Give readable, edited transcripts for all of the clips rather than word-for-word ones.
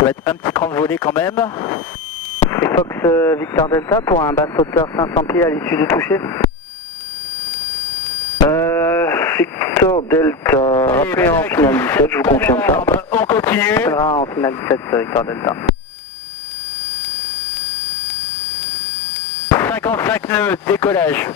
Ça va être un petit cran de volée quand même. Et Fox Victor Delta pour un basse hauteur 500 pieds à l'issue du toucher. Victor Delta, rappelez en finale 17, je vous confirme ça. On continue. En finale 17, Victor Delta. 55 nœuds, décollage.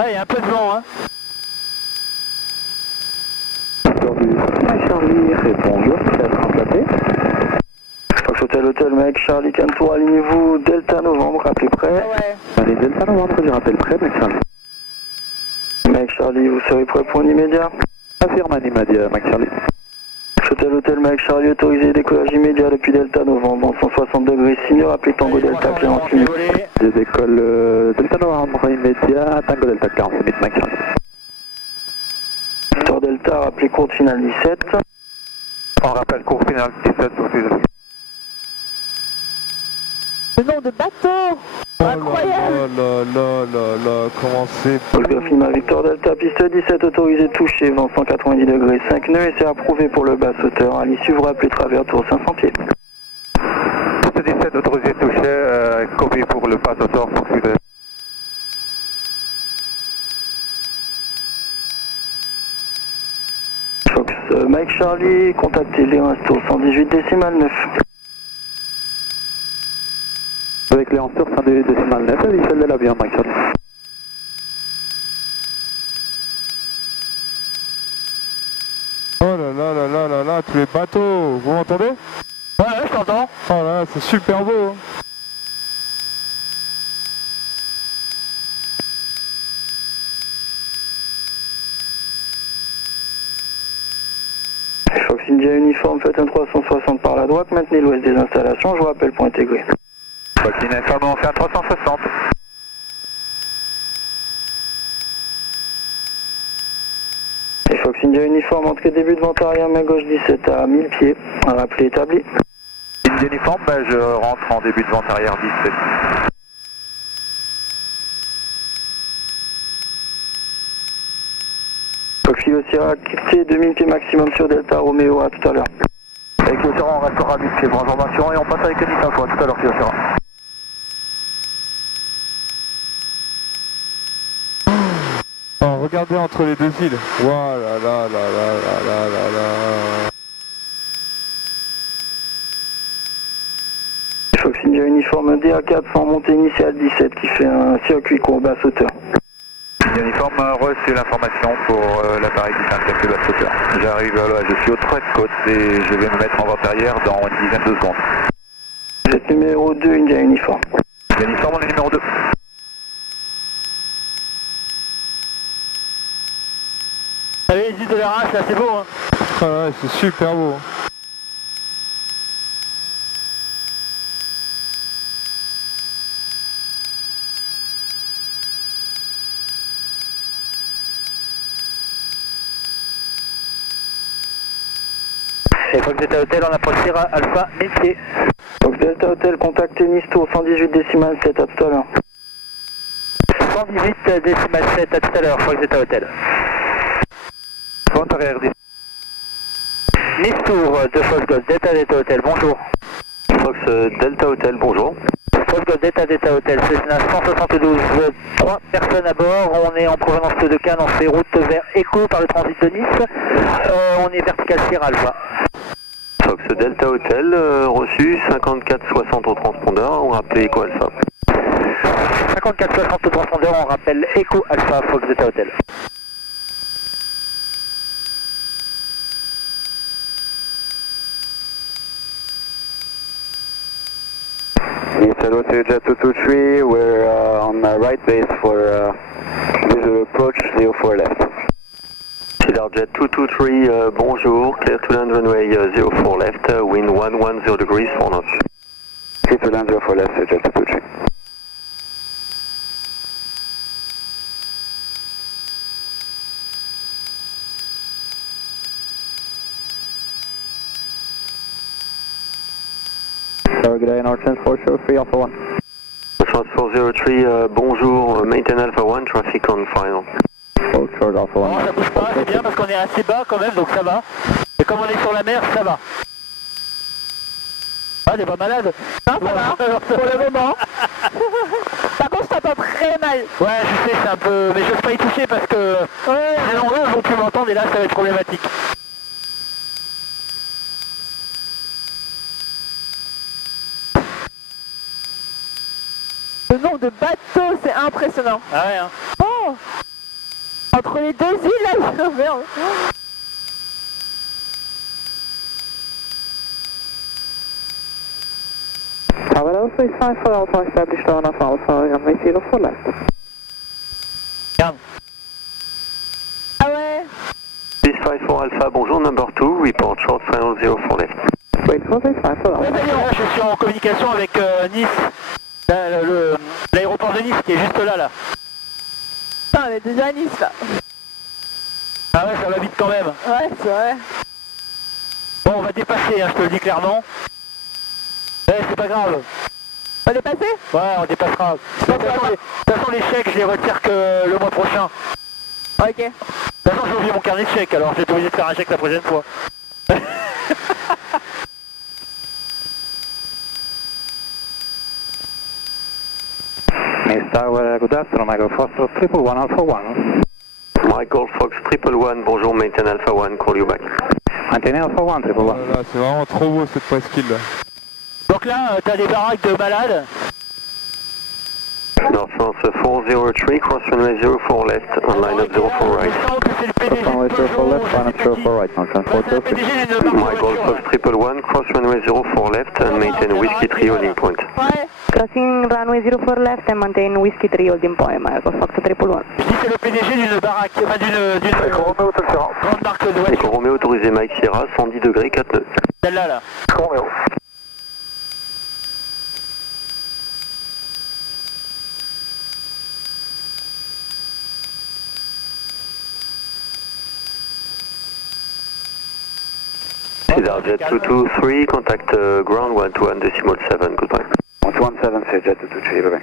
Ah, il y a un peu de vent, hein. Charlie, bonjour, c'est à remplacer. Fox Hotel, Mike Charlie, Canton, alignez-vous, Delta Novembre, rappelez prêt. Ouais. Allez, Delta Novembre, je rappelle prêt, Mike Charlie. Mike Charlie, vous serez prêt pour un immédiat? Affirme un immédiat, Mike Charlie. Hotel, Mike Charlie, autorisé décollage immédiat depuis Delta Novembre, 160 degrés, signe, rappelez Tango Delta, 40 minutes. Je décolle Delta Novembre, immédiat, Tango Delta, 40 minutes, Mike Charlie. Victor Delta, rappelez courte finale 17. On rappelle court finale 17 pour les Le nom de bateau. Incroyable. là, comment c'est Golf Lima Victor Delta, piste 17, autorisé toucher, vent 190 degrés, 5 nœuds et c'est approuvé pour le basse hauteur. À l'issue, vous rappelez travers tour 500 pieds. Piste 17, autorisé toucher, copie pour le basse hauteur, pour suivre. Fox Mike Charlie, contactez Léon Astor 118 décimal 9. Avec Léon Astor 118 décimal 9, il fait de l'avion Mike Charlie. Oh là, tous les bateaux, vous m'entendez? Ouais, je t'entends. Oh là, c'est super beau. Fox India uniforme, faites un 360 par la droite, maintenez l'ouest des installations, je vous rappelle pour intégrer. Fox uniforme, on fait un 360. Et Fox India uniforme, entrée début de vente arrière, main gauche 17 à 1000 pieds, rappelé établi. Uniforme, je rentre en début de vente arrière 17. Fox Kilo Sierra, quittez 2000 pieds maximum sur Delta Romeo, à tout à l'heure. Avec le Sierra, on restera à 1000 pieds pour information et on passe avec Anita, tout à l'heure, Kilo Sierra. Oh, regardez entre les deux îles. Voilà, là. Fox India uniforme DA400, montée initiale 17 qui fait un circuit court basse hauteur. Uniforme reçu l'information pour l'appareil qui fait un circuit basse hauteur. J'arrive là, je suis au trait de côte et je vais me mettre en vente arrière dans une dizaine de secondes. Jet numéro 2, India uniforme. Uniforme, on est numéro 2. Allez, les îles de la race, là, c'est beau, hein. Ah ouais, c'est super beau. Et Fox Delta Hotel, on approche Sierra Alpha 1000 pieds. Fox Delta Hotel, contactez Nice Tour 118 décimal 7, à tout à l'heure. 118 décimal 7, à tout à l'heure, Fox Delta Hotel. Vente arrière 10. Nice Tour de Fox Golf Delta Hotel, bonjour. Fox Delta Hotel, bonjour. Fox Golf Delta Hotel, c'est 172, 3 personnes à bord, on est en provenance de Cannes, on fait route vers Echo par le transit de Nice, on est vertical Sierra Alpha. Fox Delta Hotel, reçu 5460 au transpondeur, on rappelle Echo Alpha. 5460 au transpondeur, on rappelle Echo Alpha Fox Delta Hotel. Hello to Jet 223, we're on right base for visual approach 04 left. Cedar Jet 223, bonjour, clear to land runway 04 left, wind 110 degrees, 4 knots. Clear to land 04 left, Jet 223. good day, North Transport Show 3 Alpha 1. Transport 03, bonjour, maintain Alpha 1, traffic on final. Hold short Alpha 1. Non, ça bouge pas, c'est bien parce qu'on est assez bas quand même, donc ça va. Et comme on est sur la mer, ça va. Ah, t'es pas malade? Non, ça va, pour le moment. Par contre, je t'entends très mal. Ouais, je sais, c'est un peu... Mais je n'ose pas y toucher parce que... Les longueurs vont plus m'entendre et là, ça va être problématique. Le nombre de bateaux, c'est impressionnant. Ah ouais, hein. Oh, entre les deux îles, là, merde. Bravo 354 Alpha established on Alpha runway 04 left. Regarde. Ah ouais. 654 Alpha, bonjour, number 2, report short final 04 left. Wait for 354 Ouais, Alpha. là, je suis en communication avec Nice. L'aéroport de Nice qui est juste là, là. Putain, on est déjà à Nice, là. Ah ouais, ça va vite quand même. Ouais, c'est vrai. Bon, on va dépasser, hein, je te le dis clairement. Ouais, c'est pas grave. On est passé? Ouais, on dépassera. De toute façon, les chèques, je les retire que le mois prochain. Ok. De toute façon, j'ai oublié mon carnet de chèques, alors je vais être obligé de faire un chèque la prochaine fois. Good afternoon, Michael Fox 111 Alpha 1. Michael Fox 111, bonjour, maintain Alpha 1, call you back. Maintain Alpha 1 111. Là, c'est vraiment trop beau cette presqu'île là. Donc là, t'as des baraques de malades. Northwest 403, cross runway 04 left, on line up 04 right. Je sens que c'est le PDG de Runway 04 Peugeot, left, line up 04 right, North Transport c'est le Show 3. PDG d'une marque de Michael voiture. Fox 111, cross runway 04 left and maintain Whiskey 3 holding point. Ouais. Crossing runway 04 left and maintain Whiskey 3 holding point, Michael Fox 111. Je dis c'est le PDG d'une baraque, enfin d'une grande marque de Echo voiture. Romeo autorisé Mike Sierra, 110 degrés, 4 nœuds. Celle-là, là. Cedar Jet 223, contact ground 121.7, goodbye. 117, c'est Jet 223, bye bye.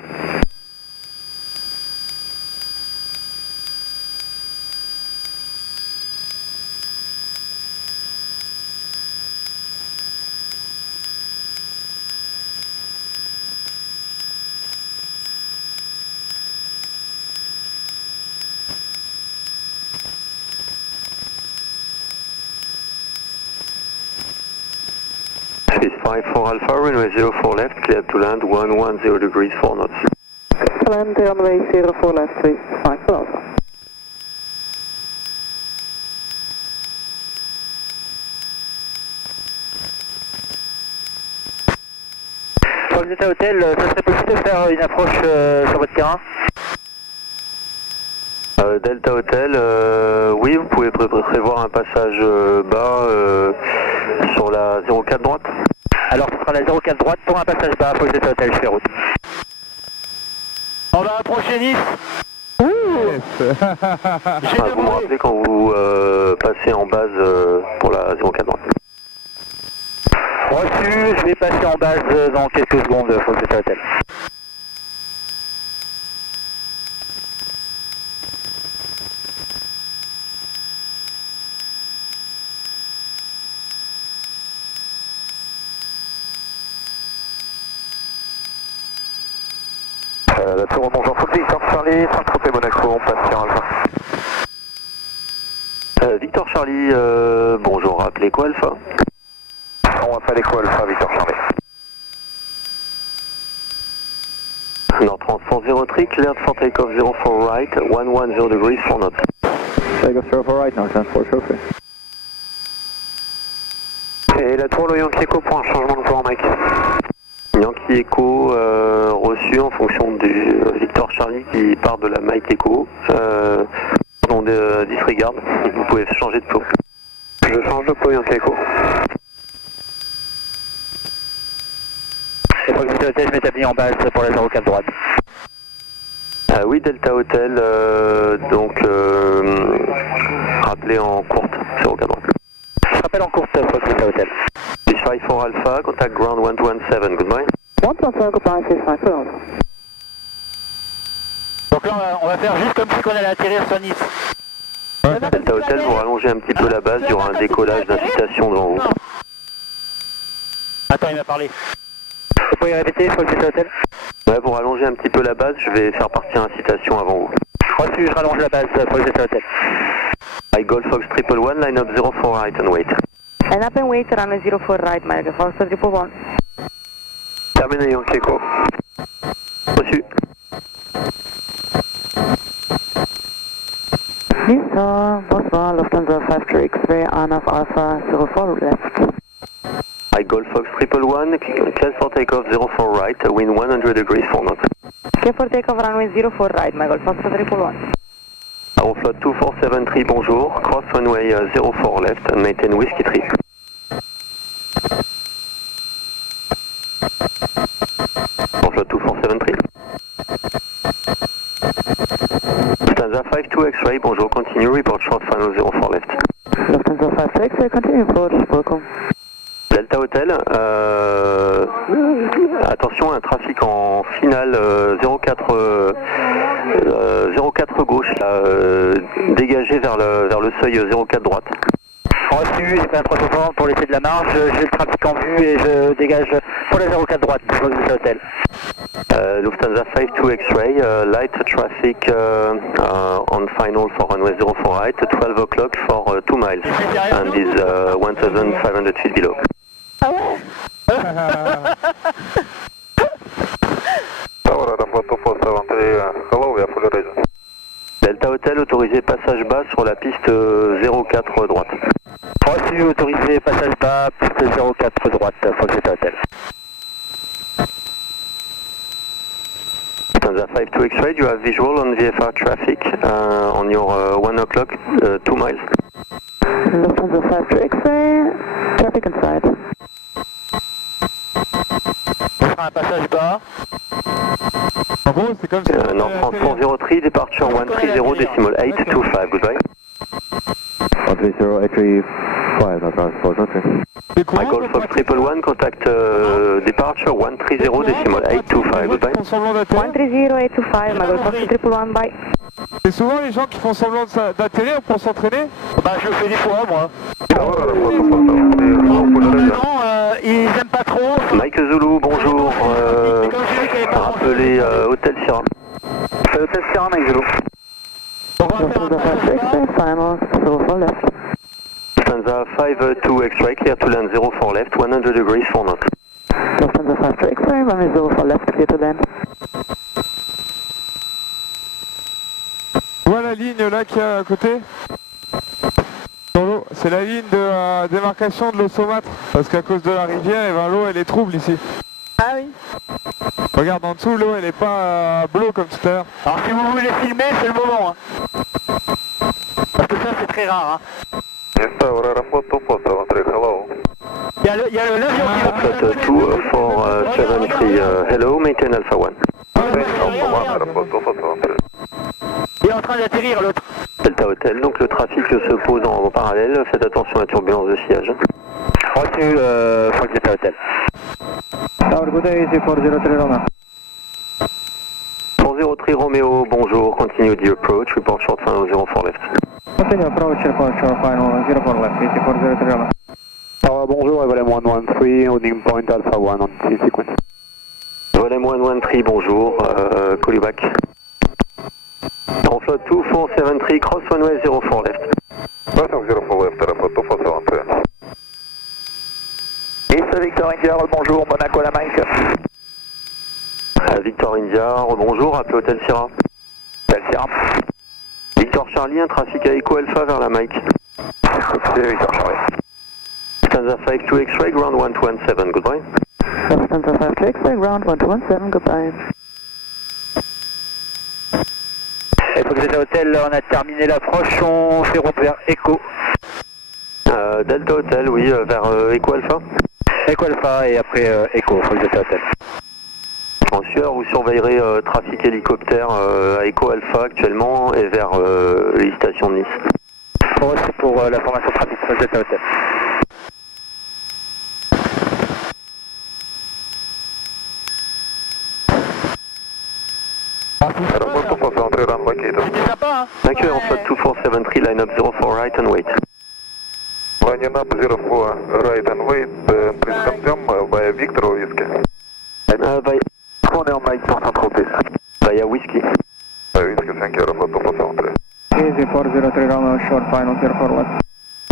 Swiss 54 Alpha, runway 04 left, clear to land 110 degrees 4 knots. Land runway 04 left, 354 Alpha. Quand vous êtes à hôtel, ça serait possible de faire une approche sur votre terrain? Delta Hotel, oui, vous pouvez prévoir un passage bas sur la 04 droite. Alors ce sera la 04 droite pour un passage bas, faut que Delta Hotel, je fais route. On va approcher Nice. Yes. J'ai Vous me rappelez quand vous passez en base pour la 04 droite. reçu, je vais passer en base dans quelques secondes, faut que Delta Hotel. La tour bonjour, Fox Victor Charlie, Saint-Tropez Monaco, on passe sur Alpha. Victor Charlie, bonjour, rappelez quoi Alpha? On va faire l'écho Alpha, Victor Charlie. Nord Transport 03, cleared for takeoff 04 right, 110 degrees 4 knots. Take off 04 right, North Transport Show 3. Et la tour, le Yankee Echo pour un changement de courant, Mike. Yankee Echo reçu en fonction du Victor Charlie qui part de la Mike Echo. On disregard, vous pouvez changer de pot. Je change de pot, Yankee Echo. Et pour que Delta Hotel, je m'établis en base pour la 04 droite. Oui, Delta Hotel, donc rappelez en courte, 04 droite. Je rappelle en courte, pour Delta Hotel. 654 Alpha, contact ground 117, goodbye. on va faire juste comme si on allait atterrir sur Nice. Delta Hotel, vous rallongez un petit peu la base, il y aura un décollage d'incitation devant vous. Attends, il m'a parlé. Vous pouvez répéter, Fox Delta Hotel? Ouais, vous rallongez un petit peu la base, je vais faire partir incitation avant vous. Reçu, je rallonge la base, Fox Delta Hotel. I Golf Fox 111, line up 04 right and wait. Line up and wait, runway 04 right, Mike Fox 111. Terminé, Yankee Echo. Reçu. Lisa, bonsoir, Lufthansa 53 X-ray, Anaf Alpha 04 left. I Golf Fox 111, clear for takeoff 04 right, wind 100 degrees for knot. Clear for takeoff, runway 04 right, Mike Fox 111. Aeroflot 2473, bonjour, cross runway 04 left and maintain Whiskey 3. Aeroflot 2473. Lufthansa 52 X-ray, bonjour, continue, report short final 04 left. Lufthansa 52 X-ray, continue approach, welcome. Delta Hotel, attention, un trafic en finale 04 gauche, là, dégagé vers le seuil 04 droite. Reçu, j'ai fait un 360 pour laisser de la marge, j'ai le trafic en vue et je dégage pour la 04 droite, Fox Delta Hotel. Lufthansa 52 X-ray, light traffic on final for runway 04 right, 12 o'clock for 2 miles and is 1,500 feet below. Ah ouais. Delta Hotel, autorisé passage bas sur la piste 04 droite. Reçu, autorisé, passage bas, piste 04 droite, Fox Delta Hotel. Lufthansa 52 X-ray, you have visual on VFR traffic on your 1 o'clock, 2 miles. Lufthansa 52 X-ray, traffic inside. On fera un passage bas. En gros, c'est comme si... North Transport 03, departure 130 decimal 825, goodbye. 130-835, North Transport 03. C'est I courant, Golf Fox 111, contact departure 130 decimal 825, goodbye. Ils font semblant d'atterrir. 130825, Mike Fox 111, bye. C'est souvent les gens qui font semblant d'atterrir pour s'entraîner. Bah je le fais des fois moi. Ah, Non, ils aiment pas trop. Mike Zulu, bonjour. Rappelez Hôtel Sierra. Hôtel Sierra, Mike Zulu. Lufthansa 52 X-ray, final 04 left. Lufthansa 52 X-ray, clear to land 04 left, 100 degrees for knot. Lufthansa 52 X-ray, runway 04 left, clear to land. Tu vois la ligne là qu'il y a à côté? Dans l'eau, c'est la ligne de démarcation de l'eau saumâtre. Parce qu'à cause de la rivière, eh ben, l'eau elle est trouble ici. Ah oui. Regarde en dessous, l'eau elle est pas bleue comme tout à l'heure. Alors si vous voulez filmer, c'est le moment. Hein. Parce que ça c'est très rare. Hein. Il y a l'avion qui va Flight 2473, hello, maintain Alpha 1. Il est en train d'atterrir l'autre. Delta Hotel, donc le trafic se pose en parallèle, faites attention à la turbulence de sillage. Reçu, Fox Delta Hotel. Tower, good day, easy 403 Roma. 403 Romeo, bonjour, continue the approach, report short final 04 left. Continue approach, report short final 04 left, easy 403 Roma. Tower, bonjour, Evalem 113, holding point Alpha 1 on the sequence. Evalem 113, bonjour, call you back. Aeroflot 2473, cross runway 04 left. 04 left, Aeroflot 2473. East Victor India, bonjour, Monaco la Mike. Victor India, bonjour, appelez Hôtel Sierra. Hôtel Sierra. Victor Charlie, un trafic à Echo Alpha vers la Mike. C'est Victor Charlie. Lufthansa 52 X-ray, ground 117, goodbye. Lufthansa 52 X-ray, ground 117, goodbye. Et Fox Delta Hotel, on a terminé l'approche, on fait route vers Echo. Delta Hotel, oui, vers Echo Alpha. Echo Alpha et après Echo, Fox Delta Hotel. En sueur, vous surveillerez trafic hélicoptère à Echo Alpha actuellement et vers les stations de Nice. Reçu pour la formation trafic, Fox Delta Hotel. Aeroport 24 Run Waikato. Thank you, Alpha 2473, line up 04 right and wait. Line up 04 right and wait, please confirm via Victor or Whiskey. On est en Mike pour Saint-Tropez. Via Whiskey. Whiskey, thank you, Alpha 2473. Easy 403 Romeo, short final 04 left.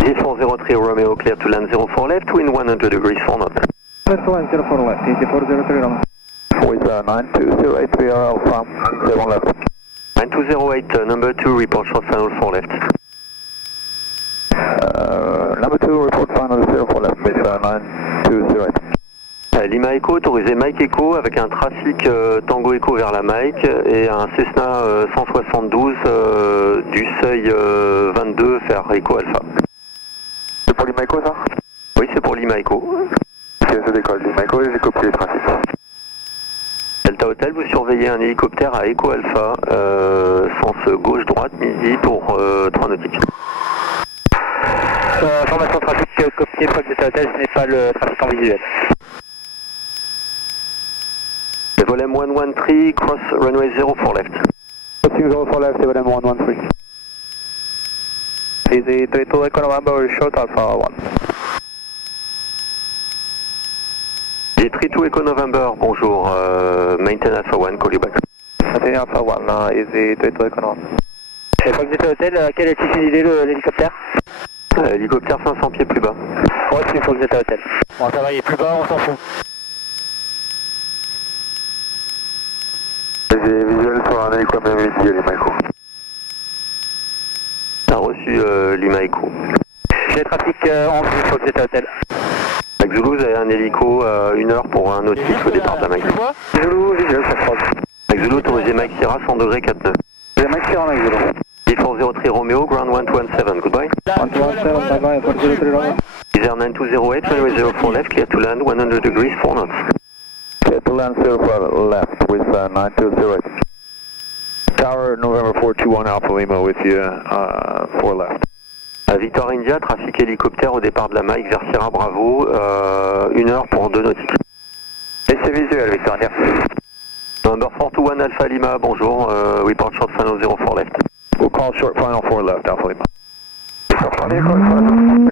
Easy 403 Romeo, clear to land 04 left, wind 100 degrees 4 knots. Clear to land 04 left, easy 403 Romeo. With 9208, we are Alpha 7 left. 9208, number 2, report short final 4 left. Number 2, report final 04 left, with 9208. Lima Echo, autorisé Mike Echo avec un trafic Tango Echo vers la Mike et un Cessna 172 du seuil 22 vers Echo Alpha. C'est pour Lima Echo ça? Oui, c'est pour Lima Echo. Ok, ça décolle. Lima Echo, j'ai copié les trafics. Delta Hotel, vous surveillez un hélicoptère à Echo Alpha, sens gauche-droite, midi pour 3 nautiques. Formation trafic copiée, Fox Delta Hotel, ce n'est pas le trafic en visuel. Volem 113, cross runway 04 left. Crossing 04 left, Volem 113. Easy 32 Echo November, short Alpha 1. Easy 32 Echo November, bonjour, maintain Alpha 1, call you back. Maintain Alpha 1, easy 32 Echo November. Et Fox Delta Hotel, à quelle altitude il est l'hélicoptère? Hélicoptère 500 pieds plus bas. Ouais, c'est Fox Delta Hotel. Bon, ça va, il est plus bas, on s'en fout. J'ai visuel sur un hélicoptère midi, Lima Echo. T'as reçu Lima Echo. J'ai le trafic en vue, Fox Delta Hotel. Avec Zulu, vous avez un hélico à 1 heure pour un nautique au départ de la Mike. Zulu, visuel, ça croise. Avec Zulu, autorisé Mike Sierra, 100 degrés 4 nœuds. J'ai Mike Sierra avec Zulu. D403 Romeo, ground 1217, goodbye. 1217, bye bye, 403 Romeo. Easer 9208, runway 04 left, clear to land 100 degrees 4 knots. Clear to land 04 left with 9208. Tower November 421 Alpha Lima with you, 4 left. À Victor India, trafic hélicoptère au départ de la Mike vers Sierra Bravo, 1 heure pour 2 nautiques. Et c'est visuel, Victor India. Number 421 Alpha Lima, bonjour, report short final 04 left. We'll call short final 4 left, Alpha Lima.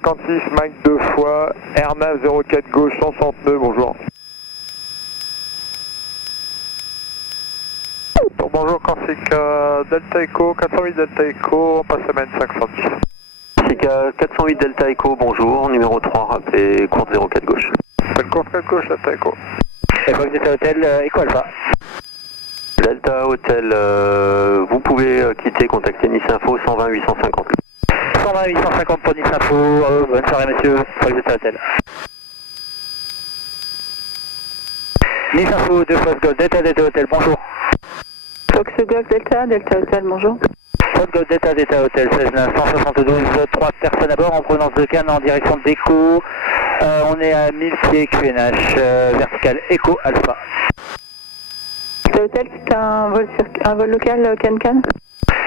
56, Mike 2 fois, Airnav 04 gauche, 160 nœuds, bonjour. Bonjour, Corsic Delta Echo, 408 Delta Echo, on passe à main 510. Corsic 408 Delta Echo, bonjour, numéro 3, rappelez courte 04 gauche. Courte 4 gauche, Delta Echo. Et Fox Delta Hotel, Echo Alpha. Delta Hotel, vous pouvez quitter, contacter Nice Info 120 850. 120 850 pour Nice Info, bonne soirée monsieur, Fox Delta Hotel. Nice Info, 2 Fox Golf Delta Delta Hotel, bonjour. Fox Golf Delta, Delta Hotel, bonjour. Fox Golf Delta Delta Hotel, 16 972, 3 personnes à bord en provenance de Cannes en direction d'Echo. On est à 1000 pieds QNH, vertical Echo Alpha. Delta Hotel, c'est un vol local Cannes-Cannes?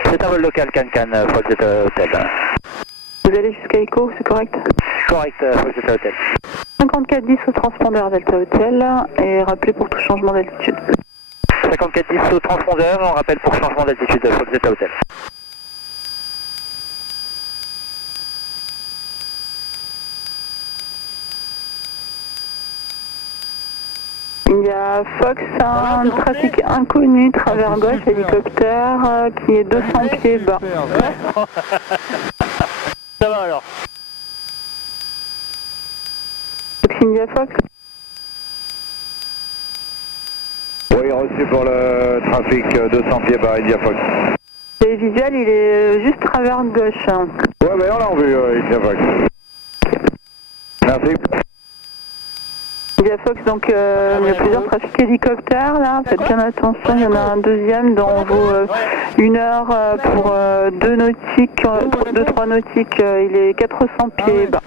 C'est un vol local Cannes-Cannes, Fox Delta Hotel. Vous allez jusqu'à Echo, c'est correct? Correct, Fox Delta Hotel. 5410 au transpondeur Delta Hotel et rappelez pour tout changement d'altitude. 5410 au transpondeur, on rappelle pour changement d'altitude, Fox Delta Hotel. Il y a Fox, un trafic inconnu, travers gauche, hélicoptère qui est 200 pieds bas. Ça va alors. Fox India Fox. Oui, reçu pour le trafic 200 pieds bas, India Fox. C'est visuel, il est juste travers gauche. Ouais, mais on l'a en vue, India Fox. Merci. India Fox, donc il y a plusieurs trafics hélicoptères là, faites bien attention, il y en a un deuxième dont vaut 1 heure pour 2 nautiques, 2-3 nautiques, il est 400 pieds bas.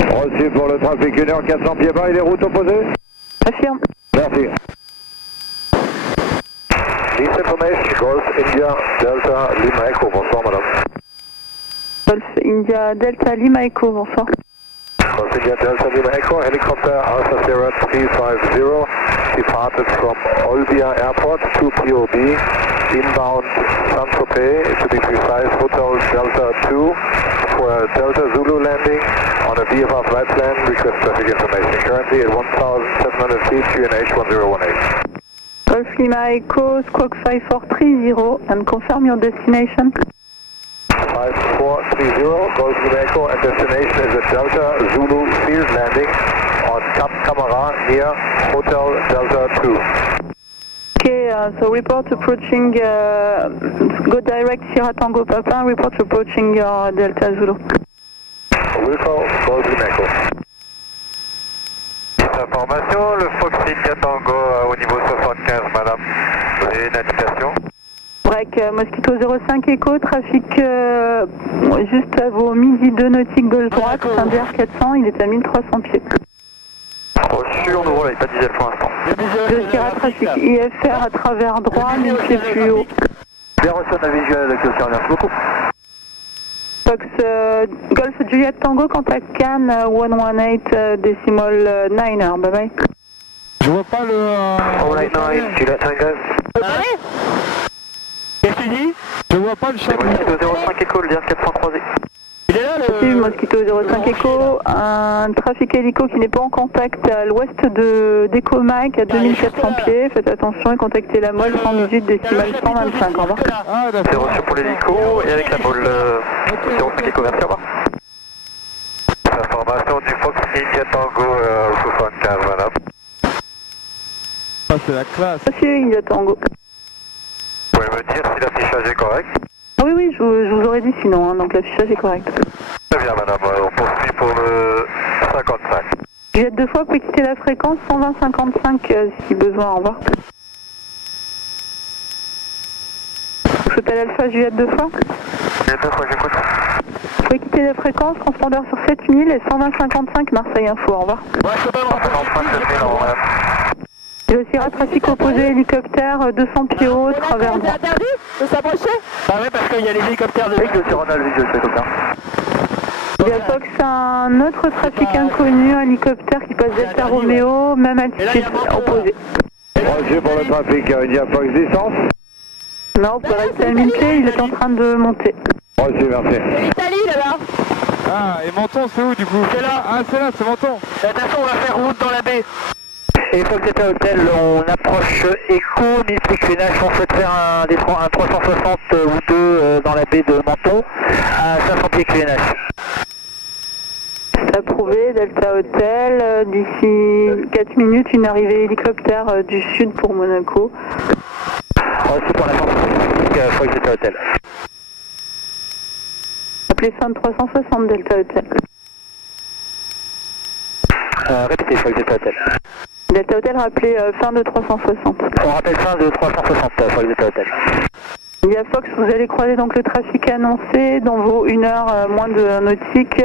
Reçu pour le trafic 1 heure 400 pieds bas et les routes opposées? Affirme. Merci. This information, Golf India Delta Lima Echo, bonsoir madame. Golf India Delta Lima Echo, bonsoir. Golf India Delta Lima Echo, helicopter Alpha Sierra 350, departed from Olbia Airport to POB inbound Saint-Tropez, to be precise, Hotel Delta 2 for Delta Zulu landing on a VFR flight plan, request traffic information. Currently at 1,700 feet, QNH 1018. Golf Lima Echo, Squawk 5430, and confirm your destination. 5430, Golf Lima Echo, and destination is at Delta Zulu field landing on Cap Camara near Hotel Delta 2. Okay, so report approaching, go direct Sierra Tango Papa, report approaching your Delta Zulu. Wilco, Golf Lima Echo. Information, le Fox India Tango au niveau 75, madame. Vous avez une indication? Break Mosquito 05 Echo, trafic juste à vos midi 2 nautiques gauche droite, Saint-Dr 400, il est à 1300 pieds. Reçu, on ouvre, il n'y a pas de diesel pour l'instant. Je tire à trafic IFR à travers droit, 1000 pieds plus haut. Bien reçu, on a visuel avec le Sierra, merci beaucoup. Fox Golf Juliet Tango, contact Cannes 118 decimal 9er, bye bye. Je vois pas le... 189, Juliet Tango. Qu'est-ce que tu dis? Je vois pas le château. Mosquito 05 Echo, le DR 4croisé. Il est là Merci, Mosquito 05 Echo, un trafic hélico qui n'est pas en contact à l'ouest d'Echo Mike à 2400 pieds. Faites attention et contactez la molle 118 décimale 125. Au revoir. Ah C'est d'accord. reçu pour l'hélico et avec la molle 05 Echo, merci, au revoir. Information du Fox India Tango 75, madame. Ah, c'est la classe. Monsieur India Tango. Vous pouvez me dire si l'affichage est correct? Oui, oui, je vous aurais dit sinon, hein, donc l'affichage est correct. Très bien, madame, on poursuit pour le 55. Juliette 2 fois, vous pouvez quitter la fréquence 120-55 si besoin, au revoir. Hôtel Alpha, Juliette 2 fois. Juliette 2 fois, j'écoute. Vous pouvez quitter la fréquence, transpondeur sur 7000 et 120-55 Marseille Info, au revoir. Ouais, je peux pas me rappeler. 55, 7000, au revoir, madame. Et le Sierra trafic opposé, hélicoptère, 200 pieds haut, travers C'est droit. interdit de s'approcher? Bah ouais, parce qu'il y a les hélicoptères de... Avec le Sierra, on a le visuel, c'est comme ça. Il y a Fox un autre trafic inconnu, un hélicoptère qui passe Delta Romeo, même altitude opposée. Reçu pour le trafic, India Fox distance. Non, vous pouvez rester à 1000 pieds, il est en train de monter. Reçu, merci. Italie là-bas. Ah, et Menton, c'est où du coup? C'est là. Ah, c'est là, c'est Menton. Attention, on va faire route dans la baie. Et Fox Delta Hotel, on approche Echo, 1000 pieds QNH, on souhaite faire un 360 ou 2 dans la baie de Menton à 500 pieds QNH. C'est approuvé, Delta Hotel, d'ici 4 minutes, une arrivée hélicoptère du sud pour Monaco. Reçu pour la Fox Delta Hotel. Appelez fin de 360 Delta Hotel. Répétez Fox Delta Hotel. Delta Hotel, rappelez fin de 360. On rappelle fin de 360 Fox Delta Hotel. Il y a Fox, vous allez croiser donc le trafic annoncé dans vos 1 heure moins de nautique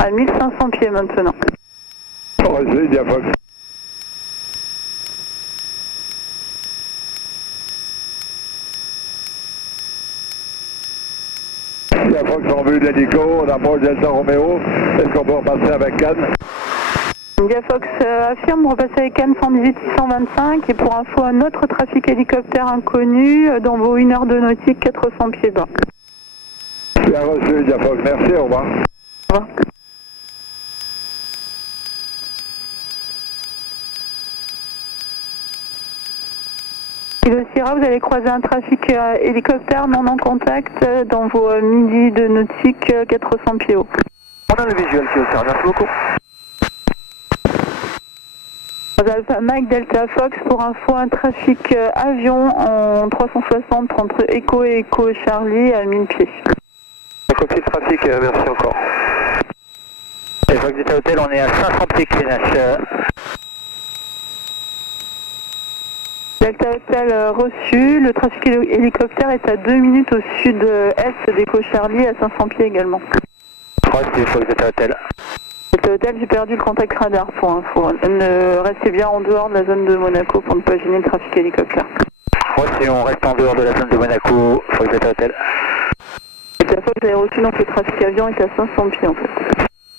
à 1500 pieds maintenant. Reçu, India Fox. India Fox en vue de l'hélico, on approche Delta Romeo. Est-ce qu'on peut repasser avec Cannes? India Fox affirme, repasser avec Cannes 118-625 et pour info un autre trafic hélicoptère inconnu dans vos 1 heure de nautique 400 pieds bas. Bien reçu, India Fox, merci, au revoir. Au revoir. Et le Sierra, vous allez croiser un trafic hélicoptère non en contact dans vos midi de nautique 400 pieds haut. On a le visuel qui est au Sierra, merci beaucoup. Alpha Mike Delta Fox pour info un trafic avion en 360 entre Echo et Echo Charlie à 1000 pieds. Copie de trafic, merci encore. Et Fox Delta Hotel, on est à 500 pieds QNH. Delta Hotel reçu, le trafic hélicoptère est à 2 minutes au sud-est d'Echo Charlie à 500 pieds également. Reçu Fox Delta Hotel. Delta Hotel, j'ai perdu le contact radar pour info. Restez bien en dehors de la zone de Monaco pour ne pas gêner le trafic hélicoptère. Reçu, on reste en dehors de la zone de Monaco, Fox Delta Hotel. Delta Fox, vous avez reçu donc le trafic avion est à 500 pieds en fait.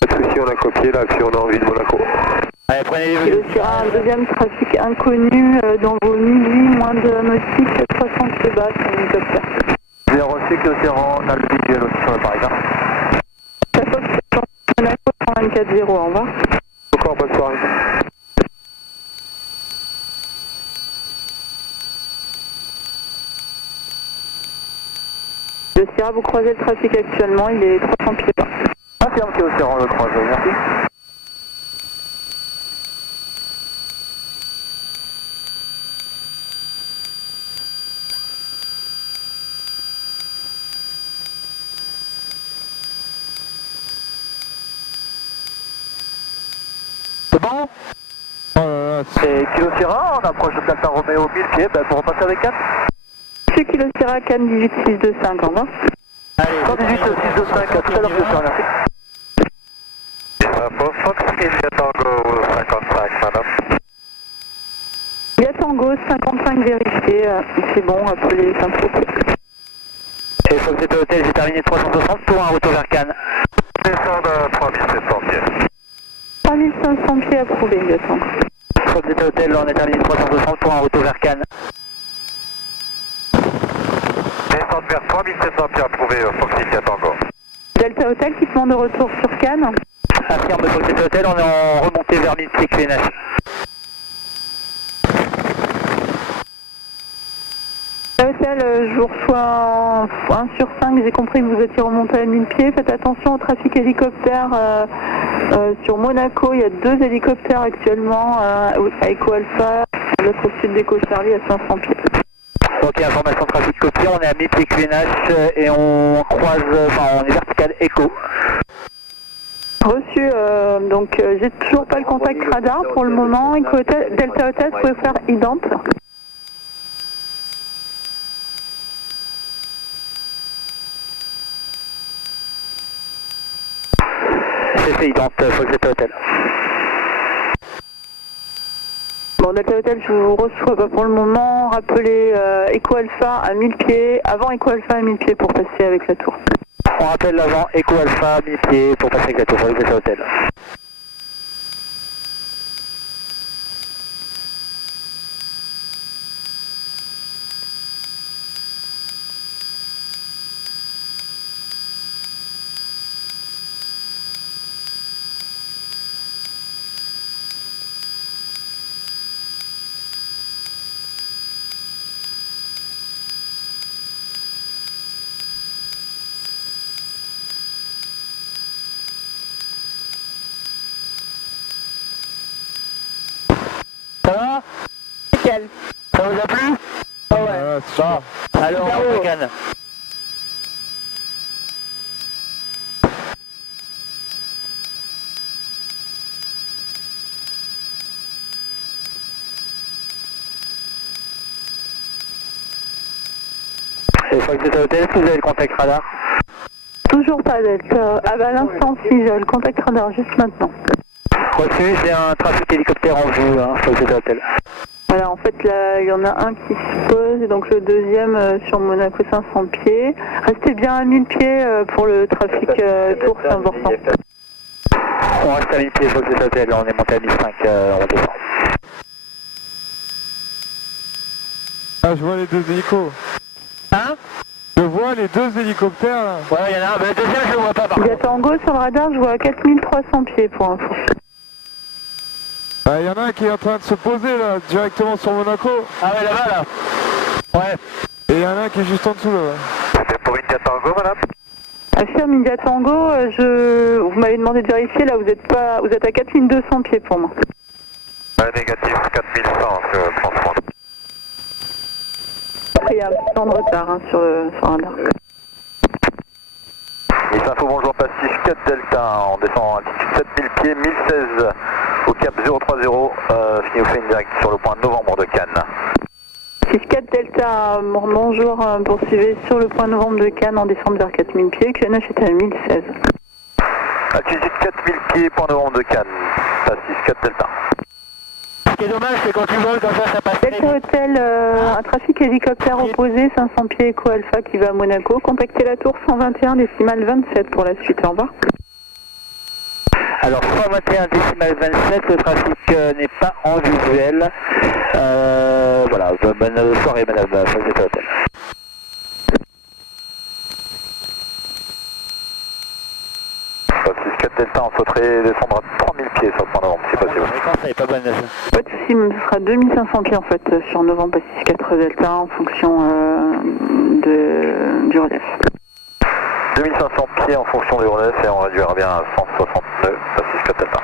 Pas de soucis, on a copié là, puis on a envie de Monaco. Allez, prenez les Et le Sierra, un deuxième trafic inconnu dans vos midi, moins de nautique, 300 300 pieds bas sur l'hélicoptère. J'ai reçu que l'Océan, on a le visuel aussi sur le parisien. La Fox Monaco 124-0, au revoir. Encore bonne soirée. Le Sierra, vous croisez le trafic actuellement, il est 300 pieds bas. Affirme que l'Océan le croise, merci. C'est bon? C'est Kilo Sierra, on approche de Delta Romeo 1000 pieds, pour repasser avec Cannes. Monsieur Kilo Sierra, Cannes 18625, au revoir. Allez, 118 625, à tout à l'heure, je te remercie. Fox India Tango 55, madame. India Tango 55 vérifié, c'est bon, appelez Saint-Tropez. Et Fox Delta Hotel, j'ai terminé 360 pour un retour vers Cannes. Descendre à 3700 pieds. 3500 pieds approuvés, India Tango. Fox Delta Hotel, on a terminé 360 pour un retour vers Cannes. Descendre vers 3700 pieds approuvé, Fox India Tango. Delta Hotel qui demande de retour sur Cannes. Affirme Fox Delta Hotel, on est en remontée vers 1000 pieds QNH. Hotel, je vous reçois 1 sur 5, j'ai compris que vous étiez remonté à 1000 pieds. Faites attention au trafic hélicoptère sur Monaco. Il y a 2 hélicoptères actuellement à Echo Alpha, l'autre au sud d'Echo Charlie à 500 pieds. Ok, information trafic copiée, on est à 1000 pieds QNH et on croise, on est vertical Echo. Reçu, donc j'ai toujours pas le contact radar pour le moment. Echo Hotel, Delta Hotel, vous pouvez faire ident. C'est fait ident, Fox Delta Hotel. Bon, Delta Hotel, je vous reçois pas pour le moment. Rappelez Echo Alpha à 1000 pieds, avant Echo Alpha à 1000 pieds pour passer avec la tour. On rappelle l'avant Echo Alpha, 1000 pieds pour passer avec la tour Fox Delta Hotel. Ça va? Nickel. Ça vous a plu? Ah ouais. Bon, alors on va Cannes. Et Fox Delta Hotel, est-ce que vous avez le contact radar? Toujours pas Delta. Ah bah à l'instant si, j'ai le contact radar juste maintenant. Reçu, j'ai un trafic hélicoptère en vue, Fox Delta Hotel. Voilà, en fait là, il y en a un qui se pose et donc le deuxième sur Monaco 500 pieds. Restez bien à 1000 pieds pour le trafic tour, c'est important. On reste à 1000 pieds, Fox Delta Hotel, on est monté à 1005, on redescend. Ah, je vois les 2 hélicos. Hein? Je vois les 2 hélicoptères là. Ouais, il y en a un, mais le deuxième je le vois pas par Il y a contre. Tango sur le radar, je vois à 4300 pieds pour info. Il y en a un qui est en train de se poser là, directement sur Monaco. Ah ouais, là-bas là. Ouais. Et il y en a un qui est juste en dessous là. C'est pour India Tango, madame. Affirme India Tango, vous m'avez demandé de vérifier, là vous êtes à 4200 pieds pour moi. Négatif 4100, transport. Il y a un petit temps de retard sur le radar. Les infos, bonjour, Pacific 4 Delta, on descend à altitude 7000 pieds, 1016 au cap 030, fini au fait une direct sur le point de novembre de Cannes. 6-4 Delta, bonjour, poursuivez sur le point novembre de Cannes en descente vers 4000 pieds, QNH est à 1016. Altitude 4000 pieds, point novembre de Cannes, Pacific 4 Delta. Ce qui est dommage, c'est quand tu voles comme ça passe. Delta Hotel, un trafic hélicoptère opposé, 500 pieds Echo Alpha qui va à Monaco. Contactez la tour 121 décimale 27 pour la suite, au revoir. Alors 121 décimal 27, le trafic n'est pas en visuel. Voilà, bonne soirée madame, Fox Delta Hotel. Fox 4 Delta, on souhaiterait descendre à 3000 pieds sur le point novembre, si possible. Ça n'est pas bonne. Pas de soucis, ce sera 2500 pieds en fait sur novembre Pacific 4 Delta en fonction du relief. 2500 pieds en fonction du relais et on réduira bien à 169 Pacific 4 Delta.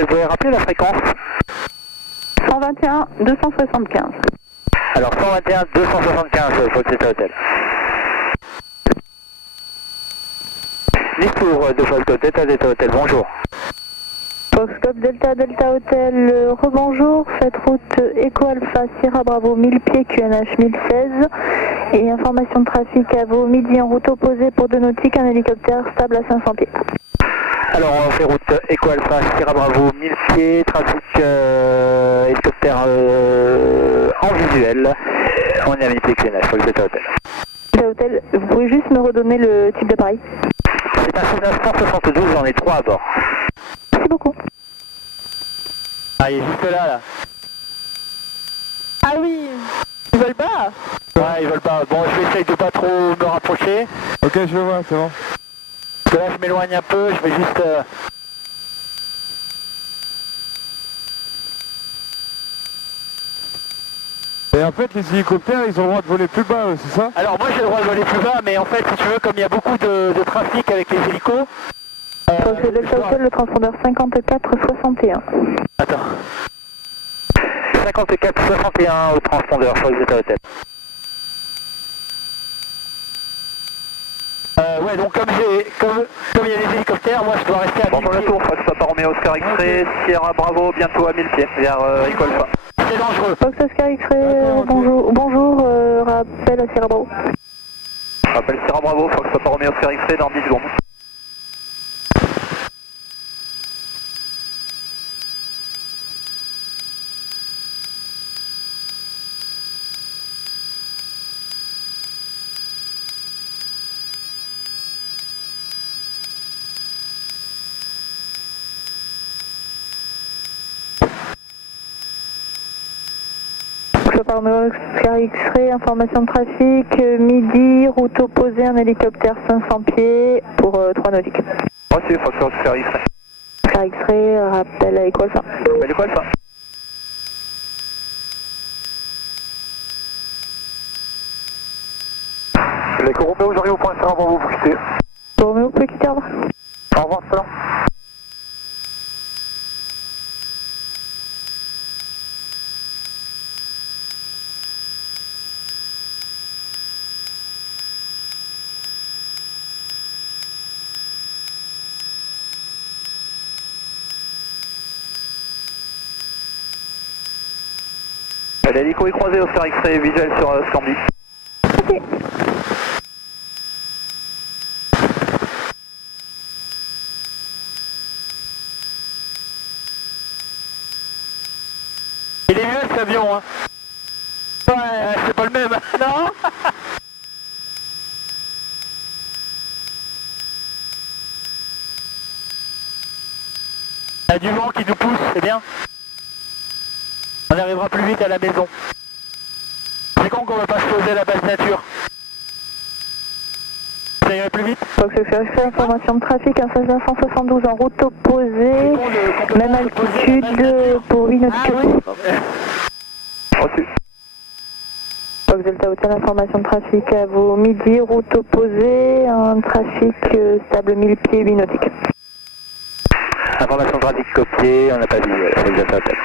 Vous pouvez rappeler la fréquence? 121 275. Alors 121 275 Fox Delta Hotel. Discours de Foxtrot Delta Hotel, bonjour. Foxtrot Delta Hotel, rebonjour, faites route Echo Alpha Sierra Bravo 1000 pieds QNH 1016 et information de trafic à vos midi en route opposée pour 2 nautiques, un hélicoptère stable à 500 pieds. Alors on fait route Echo Alpha Sierra Bravo 1000 pieds, trafic hélicoptère en visuel, on est à 1000 pieds QNH, Foxtrot Delta Hotel. Vous pouvez juste me redonner le type d'appareil? C'est un Cessna 172, j'en ai 3 à bord. Merci beaucoup. Ah, il est juste là. Ah oui, ils veulent pas. Ouais, ils veulent pas. Bon, je vais essayer de pas trop me rapprocher. Ok, je le vois, c'est bon. Parce que là, je m'éloigne un peu, je vais juste... Et en fait, les hélicoptères, ils ont le droit de voler plus bas, c'est ça? Alors moi, j'ai le droit de voler plus bas, mais en fait, si tu veux, comme il y a beaucoup de trafic avec les hélicos... Foxtrot Delta Hotel, le transpondeur 5461. Attends. 5461 au transpondeur, Fox Delta Hotel. Ouais, donc comme il y a des hélicoptères, moi je dois rester à 1000 pieds. Bonjour la tour, Fox Papa Romeo Oscar X-Ray, Sierra Bravo, bientôt à 1000 pieds, vers Echo Alpha. C'est dangereux. Fox Oscar X-Ray, bonjour, rappel à Sierra Bravo. Rappel Sierra Bravo, Fox Papa Romeo Oscar X-Ray dans 10 secondes. Oscar X-Ray, information de trafic, midi, route opposée, un hélicoptère 500 pieds pour 3 nautiques. Reçu, Fox Oscar X-Ray. Oscar X-Ray, rappel à Echo Alpha. Rappel Echo Alpha. L'écho Romeo, j'arrive au point Sierra Bravo, vous quittez. Romeo, vous pouvez quitter, au revoir. Au revoir, salam. L'hélico est croisé, Oscar X-Ray, visuel sur Scambi. Ok. Il est mieux cet avion, hein. Ouais, c'est pas le même. Non. Il y a du vent qui nous pousse, c'est bien. On arrivera plus vite à la maison. C'est con qu'on va pas se poser à la base nature. Ça irait plus vite. Fox Oscar X-Ray, information de trafic, un 572 en route opposée, même altitude pour 8 nautiques. Reçu. Fox Delta Hotel, information de trafic à vos midi, route opposée, un trafic stable 1000 pieds, 8 nautiques. Information de trafic copiée, on n'a pas visuel, Fox Delta Hotel.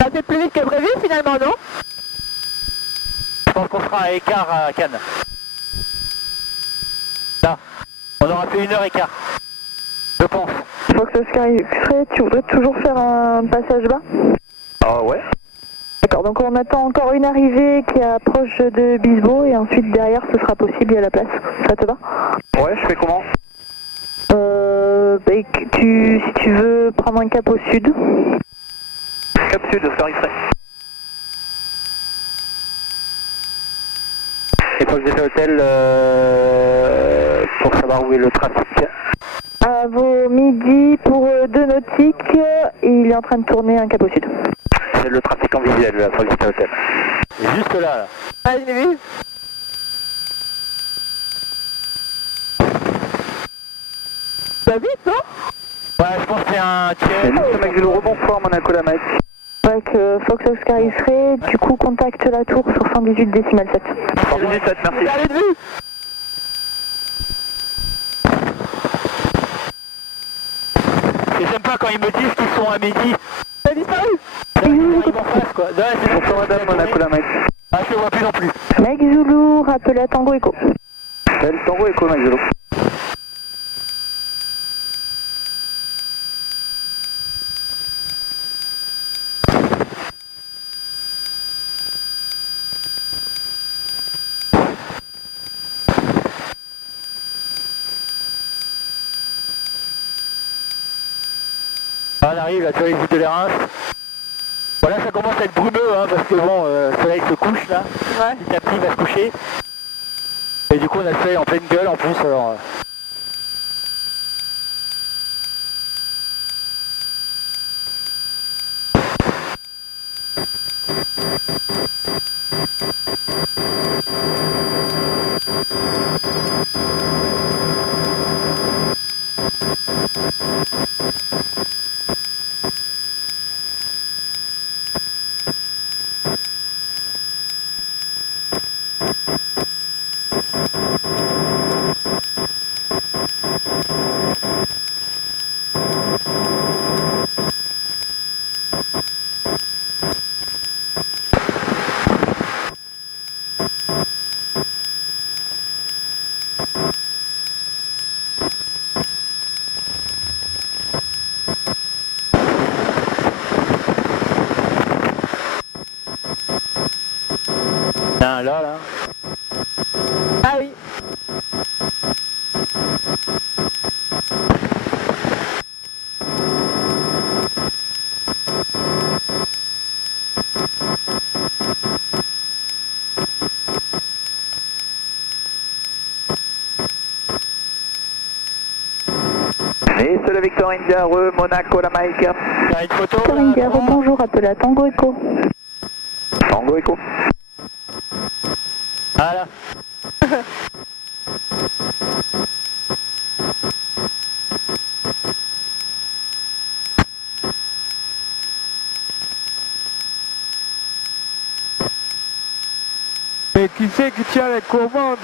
Ça fait plus vite que prévu finalement, non? Je pense qu'on sera à écart à Cannes. Là, on aura fait 1h15. Je pense. Fox Oscar X-Ray, tu voudrais toujours faire un passage bas? Ah ouais. D'accord, donc on attend encore une arrivée qui approche de Bisbo et ensuite derrière ce sera possible, il y a la place. Ça te va? Ouais, je fais comment? Si tu veux prendre un cap au sud. Cap sud, Oscar X-Ray. Et Fox Delta Hotel, pour savoir où est le trafic. À vos midi pour 2 nautiques, il est en train de tourner un cap au sud. C'est le trafic en visuel, là, Fox Delta Hotel. Juste là. Ah, il est vu. Ça vite, non? Ouais, je pense que c'est un tiers. Mike Zulu, rebonsoir, Monaco la Mike. Ouais, que Fox Oscar X-Ray, du coup contacte la tour sur 118 décimal 7. 118, merci. Allez, de vue. Et j'aime pas quand ils me disent qu'ils sont à midi. Ça a disparu. Ils m'en fassent quoi. Bonsoir madame, Monaco la Mike. Ah, je le vois plus non plus. Mike Zulu, rappelez à Tango Echo. Belle Tango Echo, Mike Zulu. On arrive là sur les îles de l'Érins. Voilà, ça commence à être brumeux hein, parce que bon, le soleil se couche là. Ouais. Petit à petit il va se coucher. Et du coup on a le soleil en pleine gueule en plus alors. Là. Ah oui. Et c'est la Victor India, Monaco la Mike. Il y a une photo. Victor India, bonjour, rappelez à Tango Echo. Tango Echo. Voilà. Mais qui c'est qui tient les commandes?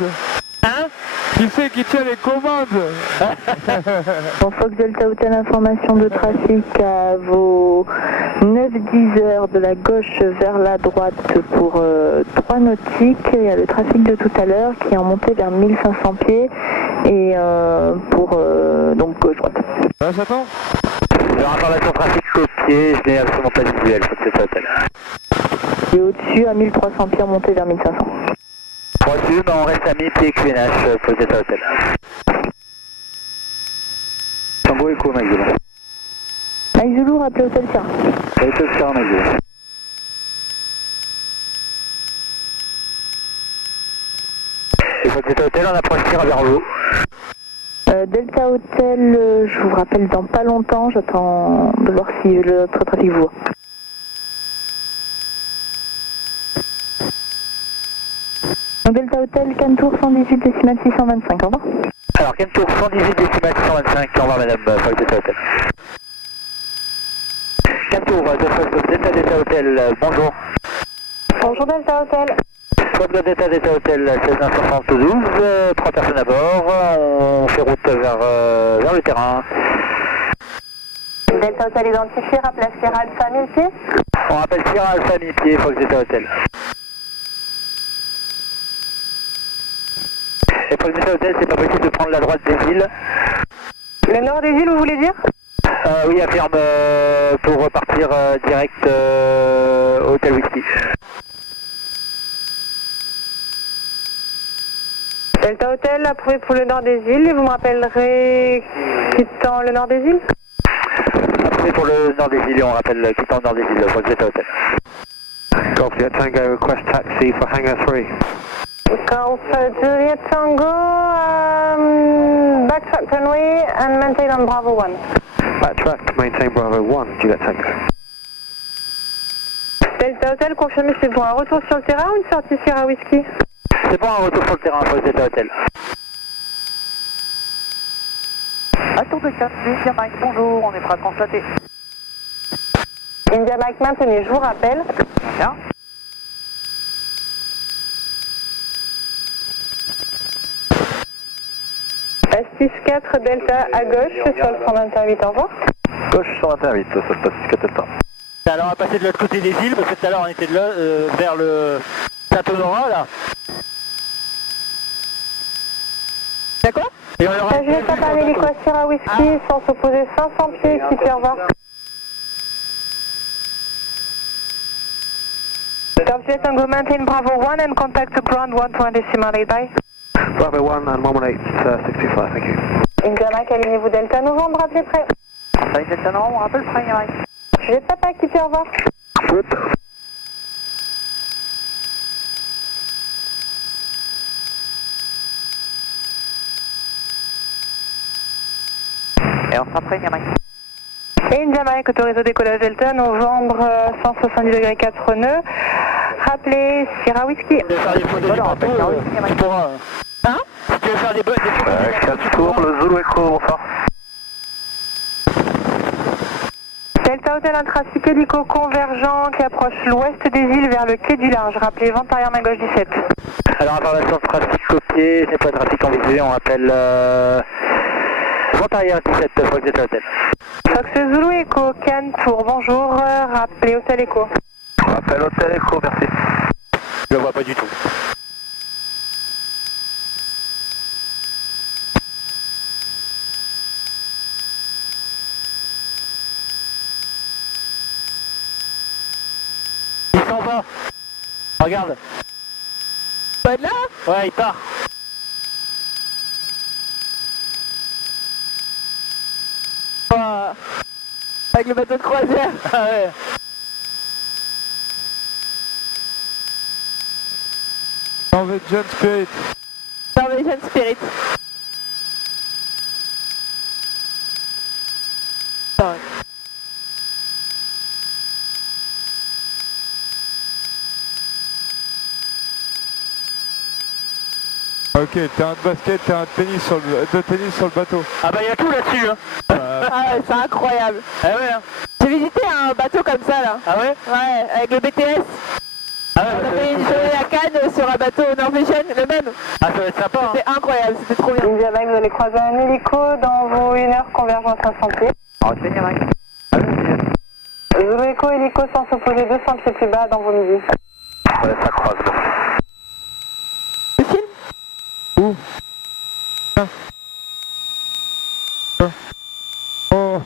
Hein? Qui c'est qui tient les commandes? Bon, Fox Delta Hotel, information de trafic à vos 9-10 heures de la gauche vers la droite pour 3 nautiques. Il y a le trafic de tout à l'heure qui est en montée vers 1500 pieds et pour donc gauche-droite. Là, j'attends. Alors information trafic copier, je n'ai absolument pas de visuel sur cet hôtel. Et au-dessus à 1300 pieds en montée vers 1500. Reçu, mais on reste à mi-pied QNH pour cet hôtel. Tango Echo, Mike Zulu. Mike Zulu, rappelez Hôtel Sierra. Hôtel Sierra, Mike Zulu. Et pour cet hôtel, on approche Sierra vers l'eau. Delta Hotel, je vous rappelle dans pas longtemps, j'attends de voir si notre trafic vous voit. Delta Hotel, Cantour 118 décimal 625, au revoir. Alors, Cantour 118 décimal 625, au revoir madame Fox Delta Hotel. Cantour de Fox Delta Hotel, bonjour. Bonjour Delta Hotel. Fox Delta Hotel 16972, 3 personnes à bord, on fait route vers le terrain. Delta Hotel identifié, rappelez à Sierra Alpha 1000 pieds. On rappelle Sierra Alpha 1000 pieds, Fox Delta Hotel. Et Fox Delta Hotel, c'est pas possible de prendre la droite des îles. Le nord des îles, vous voulez dire? Oui, affirme pour repartir direct Hotel Whisky. Delta Hotel, approuvé pour le nord des îles, et vous me rappellerez quittant le nord des îles? Approuvé pour le nord des îles, et on rappelle quittant le nord des îles, Fox Delta Hotel. Golf Juliet Tango, request taxi for Hangar 3. Golf Juliet Tango, backtrack runway and maintain on Bravo 1. Backtrack, maintain Bravo 1, Juliet Tango. Delta Hotel, confirmé, c'est pour un retour sur le terrain ou une sortie Sierra Whisky? C'est pour un retour sur le terrain, Fox Delta Hotel. À tour de 4, India Mike, bonjour, on est prêt à constater. India Mike, maintenez, je vous rappelle. Bien. Astis 4 Delta à gauche, sur le 128, au revoir. Gauche 128, ça se passe 4 Delta. Alors on va passer de l'autre côté des îles, parce que tout à l'heure on était de là, vers le Château Nora là. D'accord? Et on aura... Juliet Papa Hélico Sierra Whisky, sans s'opposer 500 pieds, équipé, au revoir. Golf Juliet Tango, maintain Bravo 1 and contact the ground 120.8, bye. Bravo 1 and 118, 625, thank you. India Mike, alignez-vous Delta Novembre, rappelez prêt. Salut Delta Nord, on rappelle prêt, Mike. Juliet Papa, équipé, au revoir. Et on sera prêt, Mike. Et India Mike, autorisé au décollage Delta, novembre 170 degrés 4 nœuds. Rappelez Sierra Whisky. Tu veux faire des photos du bateau, tu pourras... Hein? Si tu veux faire des photos du bateau, 4 tours, le Zulu Echo, bonsoir. Delta Hotel, un trafic hélico convergent qui approche l'ouest des îles vers le quai du large. Rappelez, vente arrière main gauche 17. Alors, information de trafic copié, c'est pas de trafic en visuel, on rappelle vente arrière 17, Fox Delta Hotel. Fox Zulu Echo, Cannes Tour, bonjour, rappelez Hôtel Echo. Rappel Hôtel Echo, merci. je le vois pas du tout. Il s'en va. Regarde. Pas de là? Ouais, il part. Avec le bateau de croisière. Ah ouais. Norwegian Spirit. Norwegian Spirit. Ok, terrain de basket, terrain de tennis sur le bateau. Ah bah il y a tout là-dessus hein. Ah ouais, c'est incroyable. Ah ouais hein. J'ai visité un bateau comme ça là. Ah ouais. Ouais, avec le BTS. Ah ouais, On a fait une journée à Cannes sur un bateau norvégien, le même. ah ça va être sympa hein. C'était incroyable, c'était trop bien. India Mike, vous allez croiser un hélico dans vos 1 heure convergence 500 pieds. Renseigne Mike. Zulu Echo, hélico sans s'opposer 200 pieds plus bas dans vos midis. Ouais, ça croise, bon. Tu filmes? Où? Ah. Oh.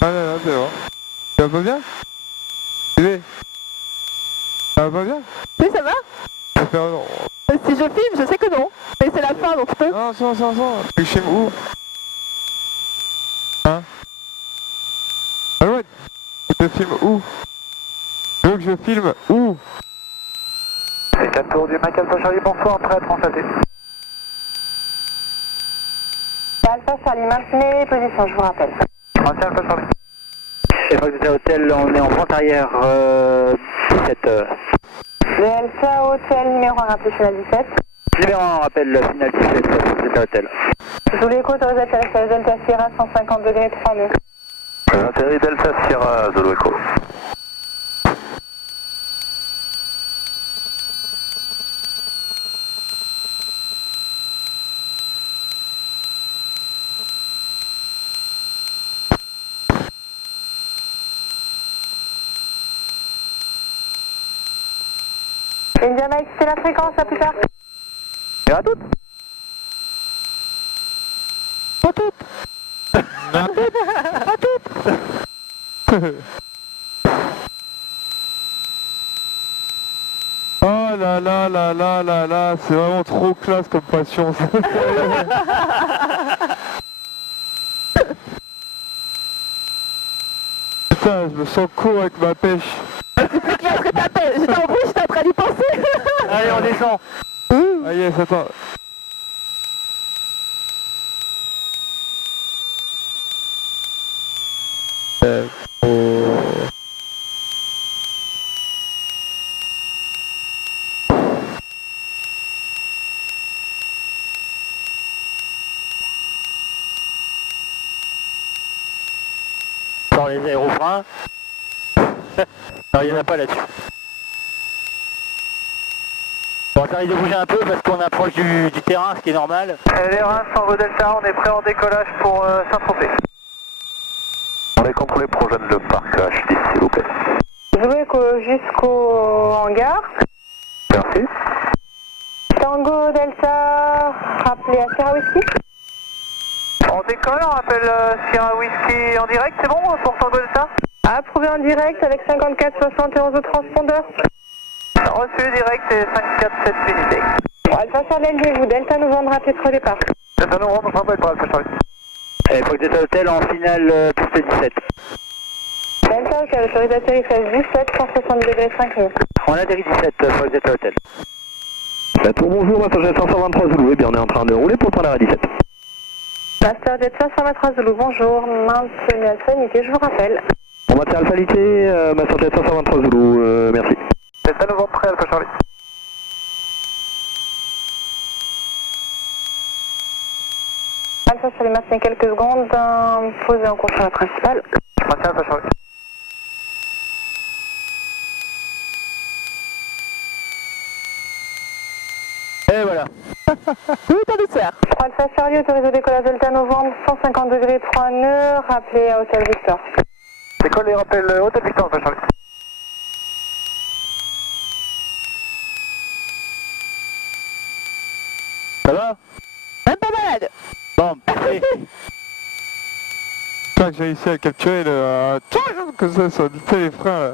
Ah non, c'est bon. Ça va pas bien? Bébé? Ça va pas bien? Oui, ça va? Ça fait... Si je filme, je sais que non. Mais c'est la fin, donc je peux. Non, sans. Tu veux que je filme où? Hein? Alouette, je filme où? Tu veux que je filme où? C'est 4 tours du Mike Alpha Charlie, bonsoir, prêt à constater. Alpha Charlie, maintenez position, je vous rappelle. Maintien Alpha Charlie. Et Fox Delta Hotel, on est en vente arrière 17. Delta Hotel, numéro 1, rappelez final 17. Numéro 1, on rappelle final 17, Fox Delta Hotel. Zulu Echo, autorisé à atterrissage Delta Sierra, 150 degrés, 3 nœuds. Atterri Delta Sierra, Zulu Echo. India Mike, c'est la fréquence, à plus tard. À toutes. Pas toutes. Non. Pas toutes. Oh là là là là là là, c'est vraiment trop classe comme passion. Ça. Putain, je me sens con avec ma pêche. C'est plus clair que ta pêche. J'étais en bruit, j'étais en train d'y penser. Allez, on descend. Ah yes, attends. Dans les aérofreins. Non, il n'y en a pas là-dessus. Bon, ça risque de bouger un peu parce qu'on approche du terrain, ce qui est normal. Les Reims, Tango Delta, on est prêt en décollage pour Saint-Tropez. On est contrôlé pour rejoindre le parc H10, s'il vous plaît. Jouez jusqu'au hangar. Merci. Tango Delta, rappelez à Sierra Whisky. On décolle, on appelle Sierra Whisky en direct, c'est bon pour Tango Delta? Approuvé en direct avec 5471 au transpondeur. Reçu direct et 547 unité. Alpha Charlie élevez-vous, Delta Novembre, rappelez pour départ. Delta Novembre, on va pour Alpha Charlie. Et Fox Delta Hotel en finale piste 17. Delta, ok, autorisé d'atterrissage 17, 160 degrés 5 minutes. On atterrit 17, Fox Delta Hotel. Tour bonjour, Masterjet 523 Zulu, et bien on est en train de rouler pour le à 17. Masterjet 523 Zulu, bonjour, maintenez Alpha unité, je vous rappelle. On maintient Alpha unité, Masterjet 523 Zulu, merci. Delta Novembre prêt, Alpha Charlie. Alpha Charlie, maintenez quelques secondes, posez en cours sur la principale. Je maintiens Alpha Charlie. Et voilà. Tout en douceur. Alpha Charlie, autorisé au décollage Delta Novembre, 150 degrés 3 nœuds, rappelez à Hôtel Victor. Décolle et rappelle Hôtel Victor, Alpha Charlie. Ça va? Même pas malade. Bon, parfait. Putain, que j'ai réussi à capturer le... comme ça dit les freins là.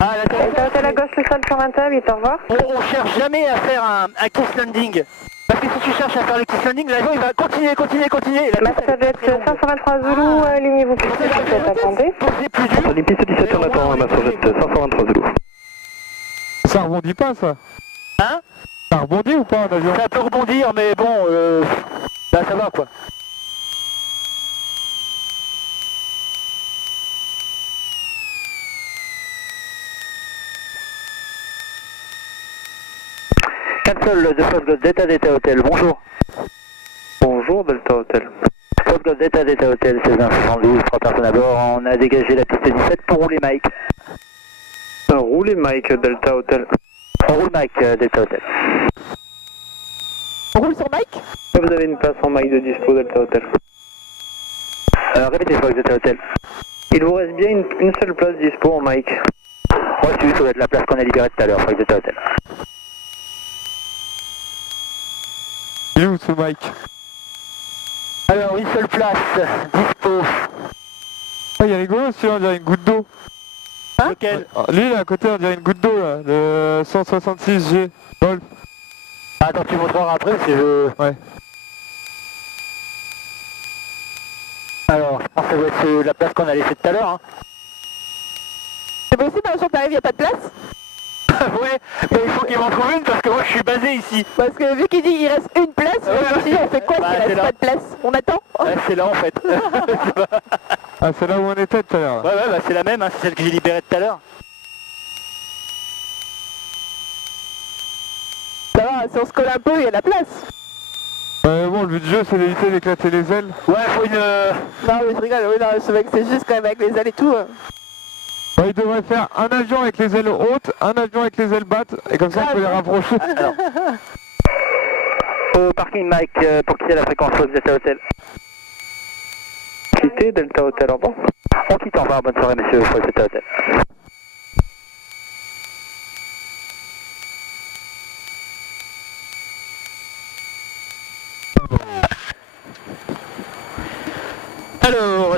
Ah, la Delta Hôtel à gauche, le sol sur 28, au revoir. on cherche jamais à faire un kiss landing. Parce que si tu cherches à faire le kiss landing, l'avion il va continuer. La Masterjet 523 Zulu, alignez-vous piste 17, attendez. C'est plus dur. On est piste 17, on attend Masterjet 523 Zulu. Ça rebondit pas ça? Hein? Ça rebondit ou pas un avion? Ça peut rebondir, mais bon, là ça va quoi. Cancel de Fox Delta Delta Hotel, bonjour. Bonjour Delta Hotel. Fox Delta Delta Hotel, 1672, 3 personnes à bord. On a dégagé la piste 17 pour rouler Mike. Roulez Mike Delta Hotel. On roule Mike Delta Hotel. On roule sur Mike. Vous avez une place en Mike de dispo Delta Hotel. Répétez Fox Delta Hotel. Il vous reste bien une seule place dispo en Mike. Reçu, ça doit être la place qu'on a libérée tout à l'heure, Fox Delta Hotel. Il est où ce Mike? Alors, une seule place, dispo. Ah, il est rigolo celui-là, on dirait une goutte d'eau. Lequel? Lui là à côté on dirait une goutte d'eau là, le 166G Golf. Attends, tu montreras après, c'est le... Ouais. Alors, je pense que ça doit être la place qu'on a laissée tout à l'heure. Hein. C'est possible, un jour t'arrives, il n'y a pas de place. Ouais, mais il faut qu'il m'en trouve une parce que moi je suis basé ici. Parce que vu qu'il dit qu'il reste une place, je me suis dit, on fait quoi Bah, s'il c'est reste là. pas de place? On attend? Ouais, c'est là en fait. Ah c'est là où on était tout à l'heure. Ouais, bah c'est la même, hein, c'est celle que j'ai libérée tout à l'heure. Ça va, si on se colle un peu, il y a de la place. Ouais bon le but du jeu c'est d'éviter d'éclater les ailes. Ouais, faut une... Non mais je rigole, oui non, ce mec c'est juste quand même avec les ailes et tout. Ouais, il devrait faire un avion avec les ailes hautes, un avion avec les ailes basses, et comme ça on peut les rapprocher. Alors. Au parking Mike pour quitter la fréquence Fox Delta Hotel. Quittez Delta Hotel, au revoir. On quitte, au revoir, bonne soirée messieurs, Fox Delta Hotel.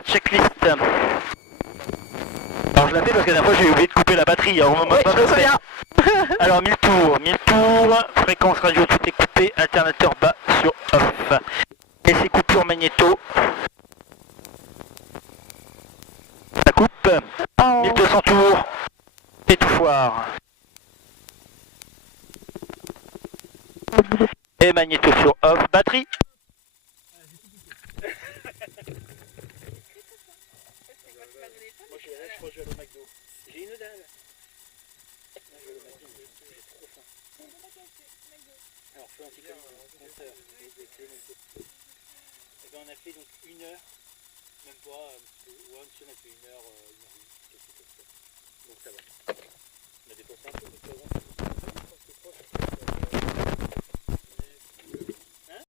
checklist. Alors je la fais parce que la dernière fois j'ai oublié de couper la batterie. Alors, oui, je me souviens. Alors 1000 tours, fréquence radio tout est coupé, alternateur bas sur off. Et ces coupures magnéto. Ça coupe. 1200 tours. Étouffoir. Et magnéto sur off, batterie. Moi je crois que je vais aller au McDo. J'ai une dalle. Je vais aller au McDo, mais j'ai trop faim. Alors feu anti-compteur. Et ben on a fait donc 1 heure, même pas, One on a fait 1 heure, 1 heure 8, quelque chose comme ça. Donc ça va. On a dépassé un peu de temps.